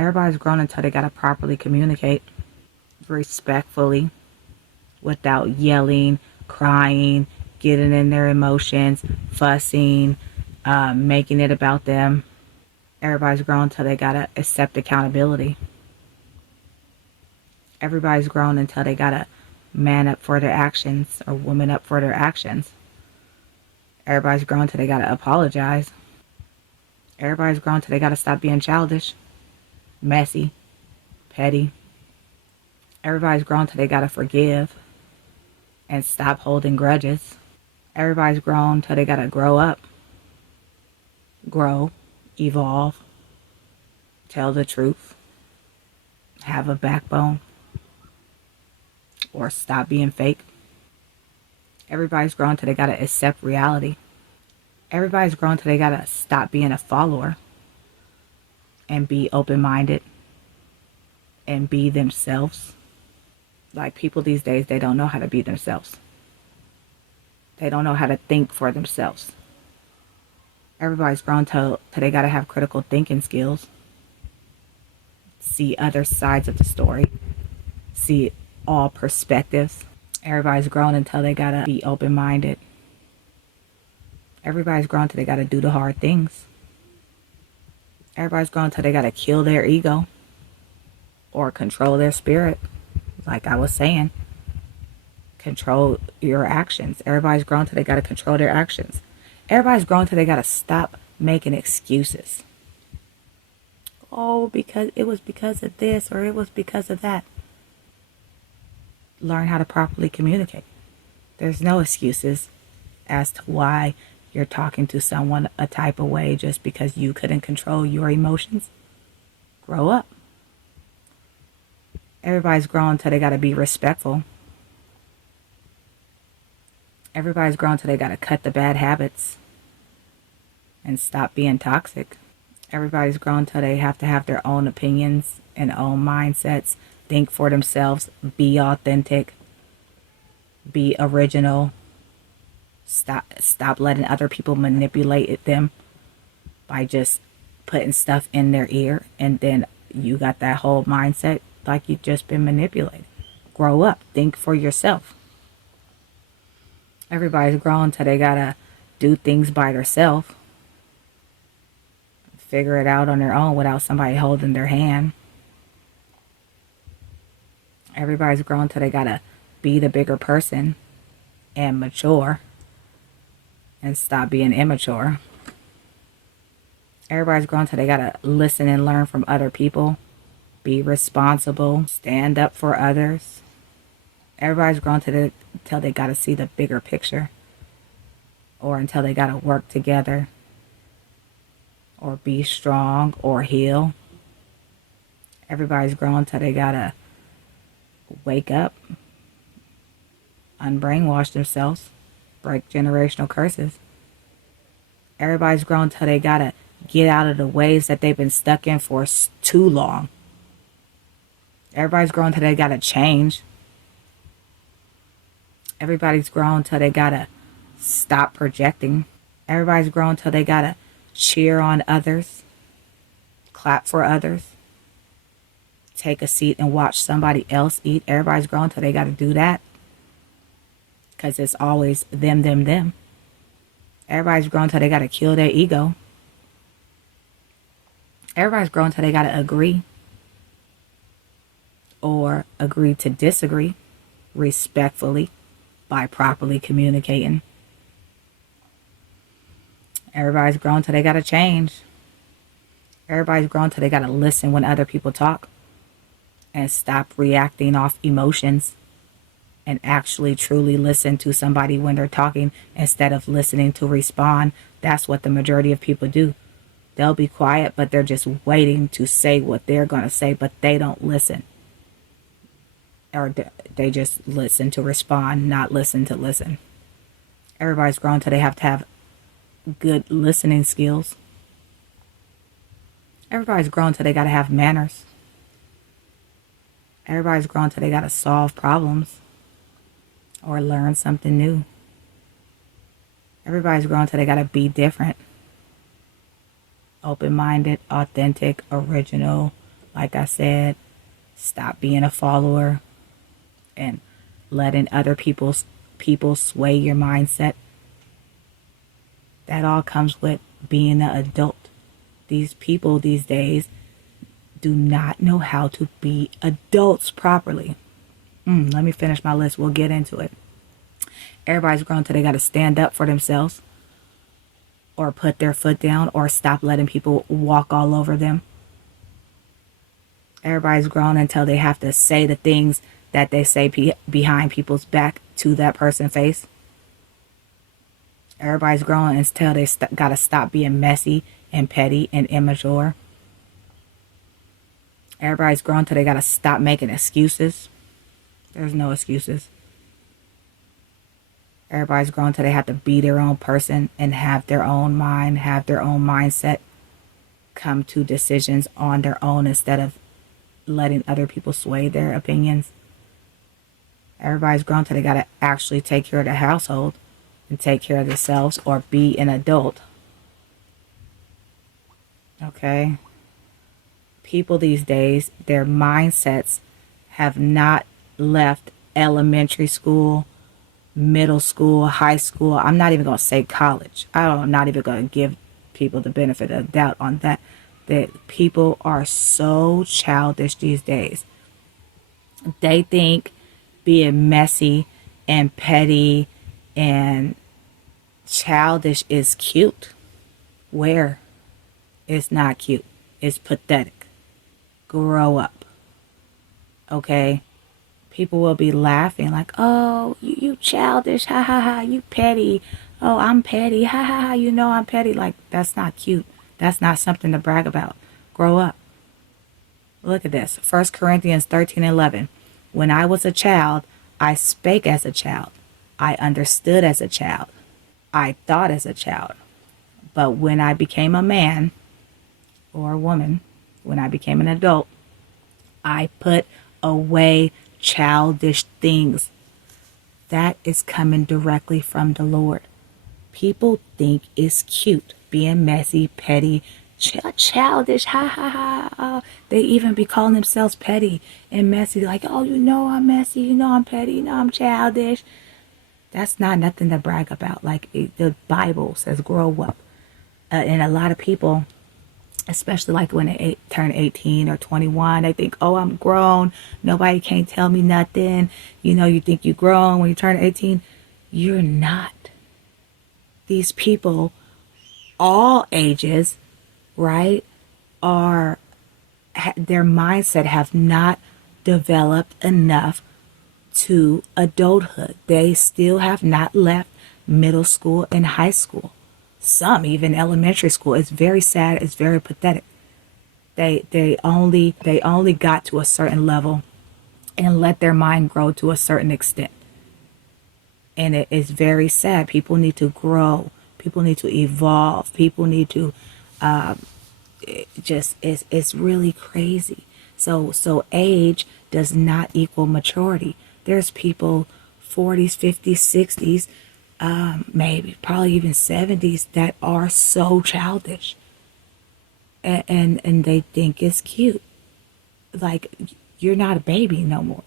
Everybody's grown until they gotta properly communicate respectfully without yelling, crying, getting in their emotions, fussing, making it about them. Everybody's grown until they gotta accept accountability. Everybody's grown until they gotta man up for their actions or woman up for their actions. Everybody's grown until they gotta apologize. Everybody's grown until they gotta stop being childish, messy, petty. Everybody's grown until they gotta forgive and stop holding grudges. Everybody's grown until they gotta grow up, grow, evolve, tell the truth, have a backbone, or stop being fake. Everybody's grown till they gotta accept reality. Everybody's grown till they gotta stop being a follower and be open-minded and be themselves. Like, people these days, they don't know how to be themselves. They don't know how to think for themselves. Everybody's grown till they gotta have critical thinking skills, see other sides of the story, see all perspectives. Everybody's grown until they gotta be open-minded. Everybody's grown till they gotta do the hard things. Everybody's grown till they gotta kill their ego or control their spirit. Like I was saying, control your actions. Everybody's grown till they gotta control their actions. Everybody's grown till they gotta stop making excuses. Oh, because it was because of this or it was because of that. Learn how to properly communicate. There's no excuses as to why you're talking to someone a type of way just because you couldn't control your emotions. Grow up. Everybody's grown till they gotta be respectful. Everybody's grown till they gotta cut the bad habits and stop being toxic. Everybody's grown till they have to have their own opinions and own mindsets, think for themselves, be authentic, be original. Stop letting other people manipulate them by just putting stuff in their ear, and then you got that whole mindset like you've just been manipulated. Grow up, think for yourself. Everybody's grown till they gotta do things by themselves, figure it out on their own without somebody holding their hand. Everybody's grown till they gotta be the bigger person and mature and stop being immature. Everybody's grown till they gotta listen and learn from other people, be responsible, stand up for others. Everybody's grown till they gotta see the bigger picture, or until they gotta work together, or be strong, or heal. Everybody's grown till they gotta wake up, unbrainwash themselves, break generational curses. Everybody's grown till they gotta get out of the ways that they've been stuck in for too long. Everybody's grown till they gotta change. Everybody's grown till they gotta stop projecting. Everybody's grown till they gotta cheer on others, clap for others, take a seat and watch somebody else eat. Everybody's grown till they gotta do that, because it's always them, them, them. Everybody's grown till they gotta kill their ego. Everybody's grown till they gotta agree or agree to disagree respectfully by properly communicating. Everybody's grown till they gotta change. Everybody's grown till they gotta listen when other people talk and stop reacting off emotions and actually truly listen to somebody when they're talking instead of listening to respond. That's what the majority of people do. They'll be quiet, but they're just waiting to say what they're going to say, but they don't listen. Or they just listen to respond, not listen to listen. Everybody's grown till they have to have good listening skills. Everybody's grown till they got to have manners. Everybody's grown till they got to solve problems or learn something new. Everybody's grown till they got to be different. Open-minded, authentic, original, Like I said, stop being a follower and letting other people sway your mindset. That all comes with being an adult. These people these days do not know how to be adults properly. Let me finish my list. We'll get into it. Everybody's grown till they got to stand up for themselves or put their foot down or stop letting people walk all over them. Everybody's grown until they have to say the things that they say behind people's back to that person's face. Everybody's grown until they got to stop being messy and petty and immature. Everybody's grown till they got to stop making excuses. There's no excuses. Everybody's grown till they have to be their own person and have their own mind, have their own mindset, come to decisions on their own instead of letting other people sway their opinions. Everybody's grown till they got to actually take care of the household and take care of themselves or be an adult. Okay? People these days, their mindsets have not left elementary school, middle school, high school. I'm not even going to say college. I'm not even going to give people the benefit of the doubt on that. That people are so childish these days. They think being messy and petty and childish is cute. Where? It's not cute. It's pathetic. Grow up. Okay? People will be laughing like, oh, you childish, ha ha ha, you petty. Oh, I'm petty, ha ha ha, you know I'm petty. Like, that's not cute. That's not something to brag about. Grow up. Look at this. 1 Corinthians 13:11. When I was a child, I spake as a child. I understood as a child. I thought as a child. But when I became a man or a woman, when I became an adult, I put away childish things. That is coming directly from the Lord. People think it's cute being messy, petty, childish, ha ha ha. Oh, they even be calling themselves petty and messy. Like, oh, you know I'm messy, you know I'm petty, you know I'm childish. That's not nothing to brag about. Like the Bible says, grow up. And a lot of people, especially like when they turn 18 or 21, they think, oh, I'm grown. Nobody can't tell me nothing. You know, you think you're grown when you turn 18. You're not. These people, all ages, right, their mindset have not developed enough to adulthood. They still have not left middle school and high school. Some even elementary school. It's very sad. It's very pathetic. They only got to a certain level and let their mind grow to a certain extent. And it is very sad. People need to grow. People need to evolve. People need to it's really crazy. So age does not equal maturity. There's people 40s, 50s, 60s, maybe probably even 70s that are so childish. And they think it's cute. Like, you're not a baby no more.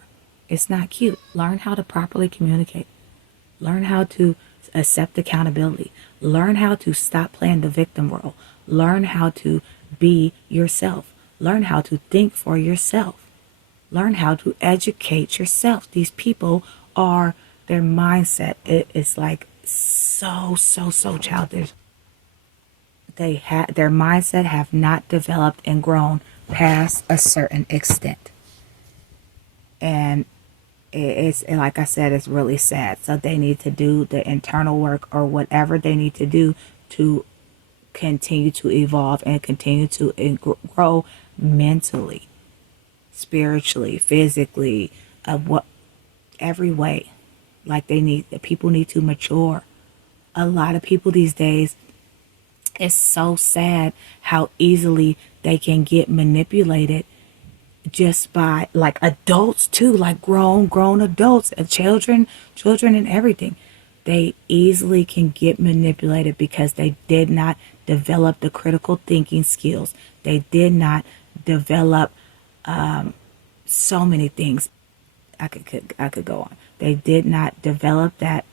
It's not cute. Learn how to properly communicate. Learn how to accept accountability. Learn how to stop playing the victim role. Learn how to be yourself. Learn how to think for yourself. Learn how to educate yourself. These people are, their mindset is like so childish. Their mindset have not developed and grown past a certain extent. And it's like I said, it's really sad. So they need to do the internal work or whatever they need to do to continue to evolve and continue to grow mentally, spiritually, physically, every way. Like people need to mature. A lot of people these days, it's so sad how easily they can get manipulated just by, like, adults too, like grown adults and children and everything. They easily can get manipulated because they did not develop the critical thinking skills. They did not develop So many things. I could go on. They did not develop that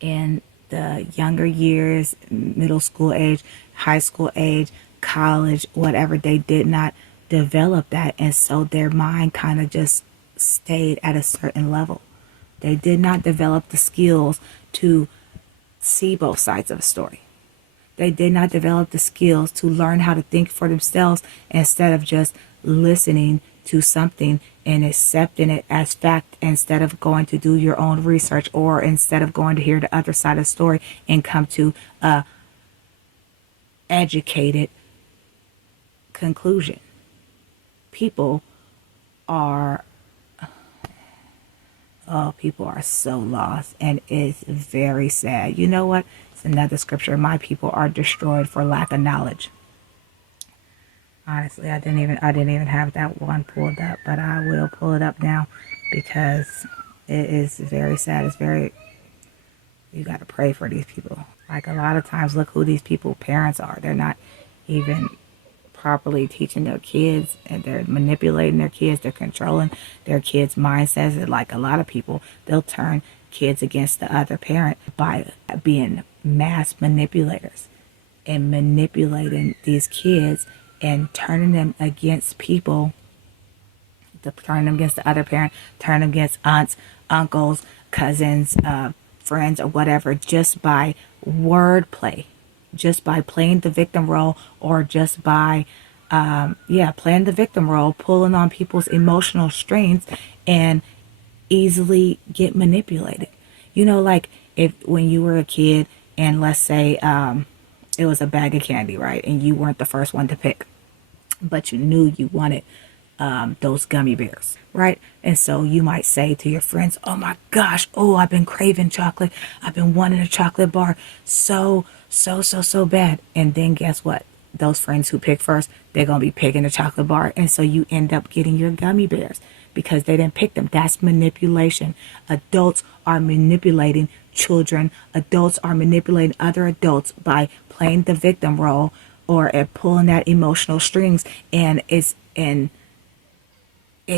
in the younger years, middle school age, high school age, college, whatever. They did not develop that. And so their mind kind of just stayed at a certain level. They did not develop the skills to see both sides of a story. They did not develop the skills to learn how to think for themselves instead of just listening to something and accepting it as fact instead of going to do your own research, or instead of going to hear the other side of the story and come to a educated conclusion. People are people are so lost, and it's very sad. You know what? It's another scripture. My people are destroyed for lack of knowledge. Honestly, I didn't even have that one pulled up, but I will pull it up now because it is very sad. It's very, you got to pray for these people. Like, a lot of times, look who these people parents are. They're not even properly teaching their kids, and they're manipulating their kids. They're controlling their kids' mindsets. And like a lot of people, they'll turn kids against the other parent by being mass manipulators and manipulating these kids and turning them against people, turning them against the other parent, turning them against aunts, uncles, cousins, friends, or whatever, just by wordplay, just by playing the victim role, or just by, playing the victim role, pulling on people's emotional strings, and easily get manipulated. You know, like if when you were a kid and let's say it was a bag of candy, right? And you weren't the first one to pick, but you knew you wanted those gummy bears, right? And so you might say to your friends, oh my gosh, oh, I've been craving chocolate. I've been wanting a chocolate bar so bad. And then guess what? Those friends who pick first, they're going to be picking a chocolate bar. And so you end up getting your gummy bears because they didn't pick them. That's manipulation. Adults are manipulating children. Adults are manipulating other adults by playing the victim role or pulling that emotional strings. And it's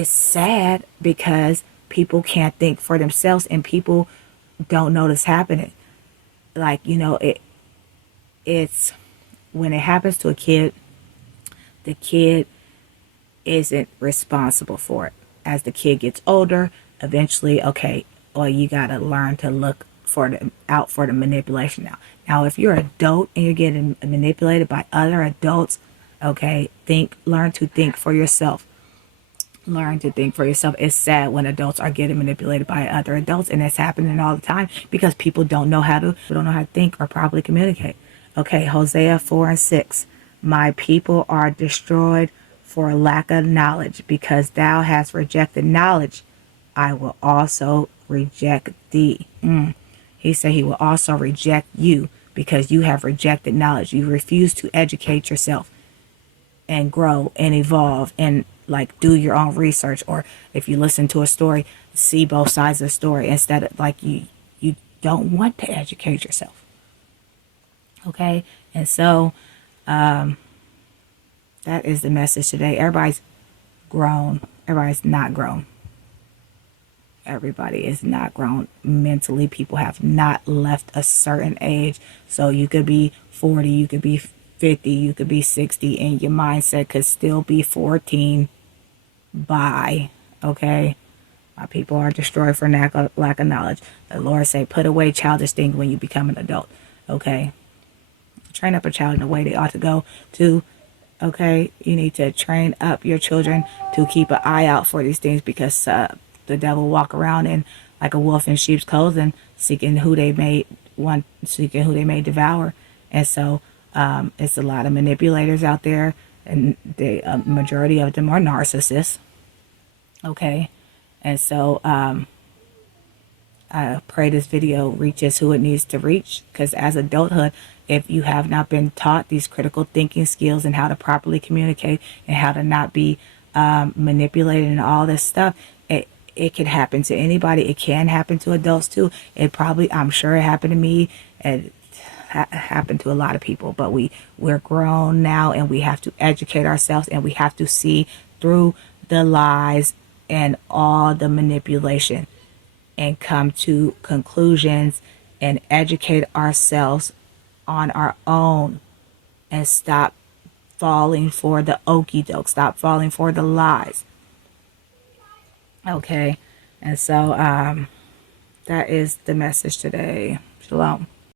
sad because people can't think for themselves and people don't know this happening. Like, you know, it's when it happens to a kid, the kid isn't responsible for it. As the kid gets older, eventually, okay, well, you got to learn to look out for the manipulation now. Now, if you're an adult and you're getting manipulated by other adults, okay, learn to think for yourself. Learn to think for yourself. It's sad when adults are getting manipulated by other adults, and it's happening all the time because people don't know how to think or properly communicate. Okay, Hosea 4:6. My people are destroyed for lack of knowledge, because thou hast rejected knowledge. I will also reject thee. He said he will also reject you because you have rejected knowledge. You refuse to educate yourself and grow and evolve and like do your own research, or if you listen to a story, see both sides of the story instead of like you don't want to educate yourself. Okay, and so that is the message today. Everybody's grown. Everybody's not grown. Everybody is not grown mentally. People have not left a certain age. So you could be 40, you could be 50, you could be 60, and your mindset could still be 14. Bye. Okay? My people are destroyed for lack of knowledge. The Lord say, put away childish things when you become an adult. Okay? Train up a child in the way they ought to go to. Okay? You need to train up your children to keep an eye out for these things, because the devil walk around in like a wolf in sheep's clothing, seeking who they may devour. And so it's a lot of manipulators out there, and the majority of them are narcissists. Okay, and so I pray this video reaches who it needs to reach, because as adulthood, if you have not been taught these critical thinking skills and how to properly communicate and how to not be manipulated and all this stuff, it can happen to anybody. It can happen to adults too. I'm sure it happened to me, and happened to a lot of people. But we're grown now, and we have to educate ourselves, and we have to see through the lies and all the manipulation and come to conclusions and educate ourselves on our own and stop falling for the okie doke, stop falling for the lies. Okay, and so that is the message today. Shalom.